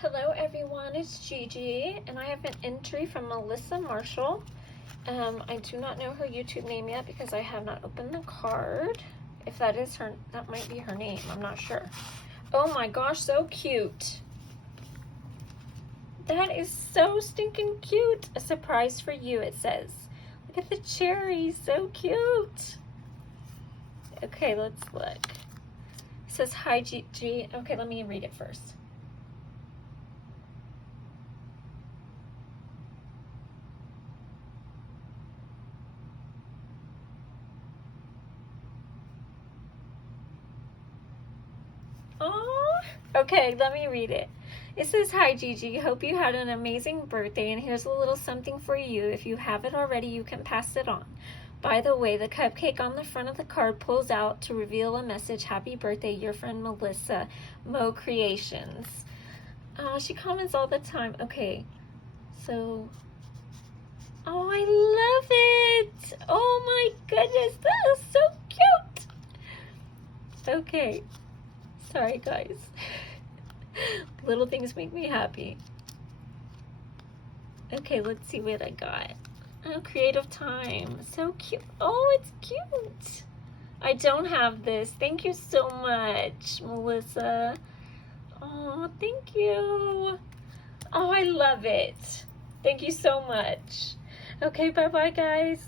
Hello everyone, it's Gigi, and I have an entry from Melissa Marshall. I do not know her YouTube name yet because I have not opened the card. If that is her, that might be her name, I'm not sure. Oh my gosh, so cute. That is so stinking cute. A surprise for you, it says. Look at the cherries, so cute. Okay, let's look. It says, hi Gigi. Okay, let me read it first. Oh, okay, let me read it. It says, hi Gigi, hope you had an amazing birthday, and here's a little something for you. If you have it already, you can pass it on. By the way, the cupcake on the front of the card pulls out to reveal a message, happy birthday, your friend Melissa, Moe Creations. Oh, she comments all the time. Okay, so, oh, I love it. Oh my goodness, that is so cute. Okay. Sorry, guys. Little things make me happy. Okay, let's see what I got. Oh, creative time. So cute. Oh, it's cute. I don't have this. Thank you so much, Melissa. Oh, thank you. Oh, I love it. Thank you so much. Okay, bye-bye, guys.